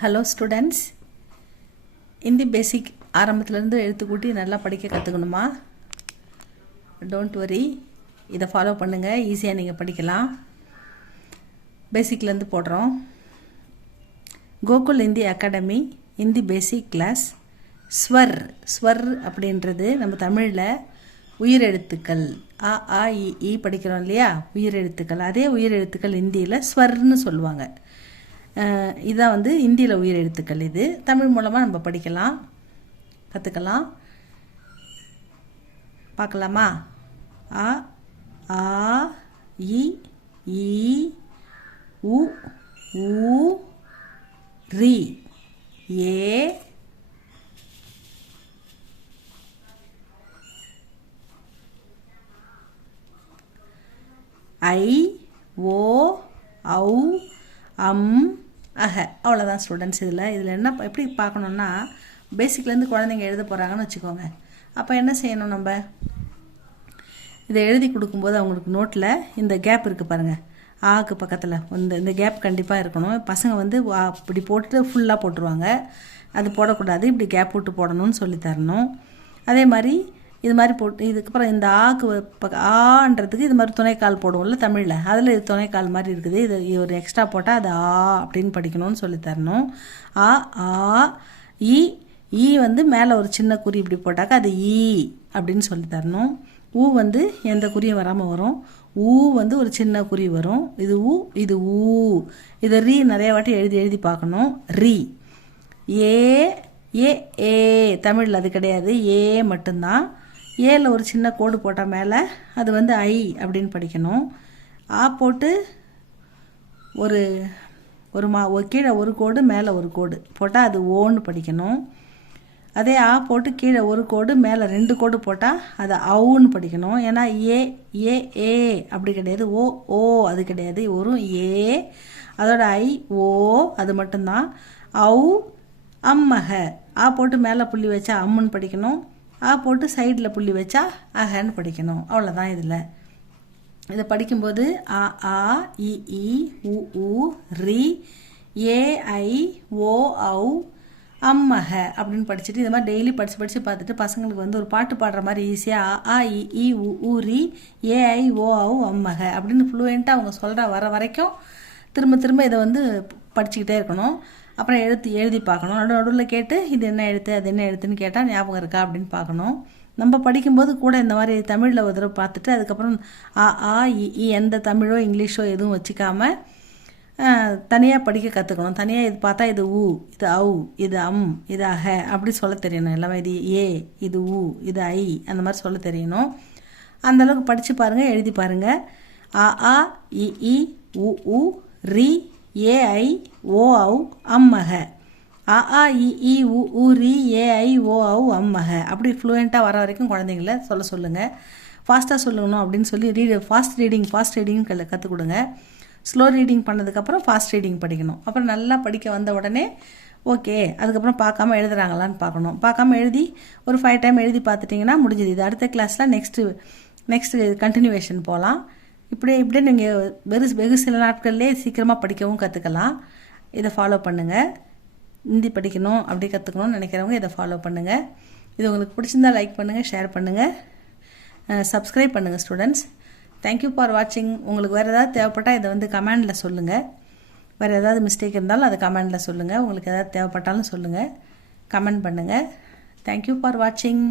Hello students, Hindi பேசிக் ஆரம்பத்துலேருந்து எழுத்துக்கூட்டி நல்லா படிக்க கற்றுக்கணுமா? டோன்ட் வரி, இதை ஃபாலோ பண்ணுங்கள். ஈஸியாக நீங்கள் படிக்கலாம். பேசிக்லேருந்து போடுறோம். Gokul Hindi academy Hindi basic class. ஸ்வர் ஸ்வர் அப்படின்றது நம்ம தமிழில் உயிரெழுத்துக்கள். அ ஆ இ படிக்கிறோம் இல்லையா, உயிரெழுத்துக்கள். அதே உயிரெழுத்துக்கள் இந்தியில் ஸ்வர்னு சொல்லுவாங்க. இதான் வந்து இந்தியில் உயிரெழுத்துக்கள். இது தமிழ் மூலமாக நம்ம படிக்கலாம், கற்றுக்கலாம். பார்க்கலாமா? அ ஆ இ ஈ உ ஊ ரி ஏ ஐ ஓ ஔ அம் அஹ. அவ்வளோதான் ஸ்டூடெண்ட்ஸ். இதில் என்ன எப்படி பார்க்கணுன்னா, பேசிக்லேருந்து குழந்தைங்க எழுத போகிறாங்கன்னு வச்சுக்கோங்க. அப்போ என்ன செய்யணும், நம்ம இதை எழுதி கொடுக்கும்போது அவங்களுக்கு நோட்டில் இந்த கேப் இருக்குது பாருங்கள், ஆக்கு பக்கத்தில் இந்த கேப் கண்டிப்பாக இருக்கணும். பசங்க வந்து இப்படி போட்டுட்டு ஃபுல்லாக போட்டுருவாங்க. அது போடக்கூடாது, இப்படி கேப் விட்டு போடணும்னு சொல்லி தரணும். அதே மாதிரி இது மாதிரி போட்டு இதுக்கப்புறம் இந்த ஆக்கு ஆன்றதுக்கு இது மாதிரி துணைக்கால் போடுவோம்ல தமிழில், அதில் இது துணைக்கால் மாதிரி இருக்குது. இது ஒரு எக்ஸ்ட்ரா போட்டால் அது ஆ அப்படின்னு படிக்கணும்னு சொல்லி தரணும். ஆ ஆ ஈ வந்து மேலே ஒரு சின்ன குறி இப்படி போட்டாக்கா அது ஈ அப்படின்னு சொல்லி தரணும். ஊ வந்து எந்த குறியும் வராமல் வரும். ஊ வந்து ஒரு சின்ன குறி வரும். இது ஊ, இது ஊ. இதை ரீ நிறைய வாட்டி எழுதி எழுதி பார்க்கணும். ரீ ஏ ஏ ஏ தமிழில் அது கிடையாது, ஏ மட்டும்தான். ஏல ஒரு சின்ன கோடு போட்டால் மேலே அது வந்து ஐ அப்படின்னு படிக்கணும். ஆ போட்டு ஒரு கீழே ஒரு கோடு மேலே ஒரு கோடு போட்டால் அது ஓன்னு படிக்கணும். அதே ஆ போட்டு கீழே ஒரு கோடு மேலே 2 கோடு போட்டால் அது அவுன்னு படிக்கணும். ஏன்னா ஏ ஏ ஏ அப்படி கிடையாது, ஓ ஓ அது கிடையாது, ஒரு ஏ அதோட ஐ ஓ அது மட்டும்தான். அவு அம்மக. ஆ போட்டு மேலே புள்ளி வச்சா அம்முன்னு படிக்கணும். ஆ போட்டு சைடில் புள்ளி வச்சா அகன்னு படிக்கணும். அவ்வளோதான். இதை படிக்கும்போது அ ஆ இ ஈ உ ஊ ரி ஏ ஐ ஓ ஔ அம்மக அப்படின்னு படிச்சுட்டு இது மாதிரி டெய்லி படித்து பார்த்துட்டு பசங்களுக்கு வந்து ஒரு பாட்டு பாடுற மாதிரி ஈஸியாக ஆ இ ஈ உ ஊ ரி ஏ ஐ ஓ ஔ அம்மக அப்படின்னு ஃப்ளூயண்ட்டாக அவங்க சொல்கிற வர வரைக்கும் திரும்ப திரும்ப இதை வந்து படிச்சுக்கிட்டே இருக்கணும். அப்புறம் எழுதி பார்க்கணும். நடுவில் கேட்டு இது என்ன எழுத்து அது என்ன எழுத்துன்னு கேட்டால் ஞாபகம் இருக்கா அப்படின்னு பார்க்கணும். நம்ம படிக்கும்போது கூட இந்த மாதிரி தமிழில் ஒரு தடவை பார்த்துட்டு அதுக்கப்புறம் ஆ ஆ இ எந்த தமிழோ இங்கிலீஷோ எதுவும் வச்சுக்காம தனியாக படிக்க கற்றுக்கணும். தனியாக இது பார்த்தா இது ஊ, இது ஔ, இது அம், இது அஹ அப்படி சொல்ல தெரியணும். எல்லாமே இது ஏ, இது ஊ, இது ஐ அந்த மாதிரி சொல்ல தெரியணும். அந்தளவுக்கு படித்து பாருங்கள், எழுதி பாருங்கள். ஆ ஆ இ ஈ உ ஊ ரி ஏ ஐ ஓ ஔ அம்மக. ஆ ஆ இ ஈ உ ஊ ரி ஏ ஐ ஓ ஔ அம்மக அப்படி ஃப்ளூயண்ட்டாக வர வரைக்கும் குழந்தைங்கள சொல்லுங்கள். ஃபாஸ்ட்டாக சொல்லணும் அப்படின்னு சொல்லி ஃபாஸ்ட் ரீடிங் கற்றுக் கொடுங்க. ஸ்லோ ரீடிங் பண்ணதுக்கப்புறம் ஃபாஸ்ட் ரீடிங் படிக்கணும். அப்புறம் நல்லா படிக்க வந்த உடனே ஓகே, அதுக்கப்புறம் பார்க்காம எழுதுறாங்களான்னு பார்க்கணும். பார்க்காம எழுதி ஒரு 5 டைம் எழுதி பார்த்துட்டிங்கன்னா முடிஞ்சுது. இது அடுத்த கிளாஸில் நெக்ஸ்ட்டு கண்டினியூவேஷன் போகலாம். இப்படியே நீங்கள் வெகு சில நாட்கள்லேயே சீக்கிரமாக படிக்கவும் கற்றுக்கலாம். இதை ஃபாலோ பண்ணுங்கள். ஹிந்தி படிக்கணும் அப்படி கற்றுக்கணும்னு நினைக்கிறவங்க இதை ஃபாலோ பண்ணுங்கள். இது உங்களுக்கு பிடிச்சிருந்தா லைக் பண்ணுங்கள், ஷேர் பண்ணுங்கள், சப்ஸ்கிரைப் பண்ணுங்கள் ஸ்டூடெண்ட்ஸ். தேங்க்யூ ஃபார் வாட்சிங். உங்களுக்கு வேறு ஏதாவது தேவைப்பட்டால் இதை வந்து கமெண்டில் சொல்லுங்கள். வேறு ஏதாவது மிஸ்டேக் இருந்தாலும் அதை கமெண்டில் சொல்லுங்கள். உங்களுக்கு ஏதாவது தேவைப்பட்டாலும் சொல்லுங்கள், கமெண்ட் பண்ணுங்கள். தேங்க்யூ ஃபார் வாட்சிங்.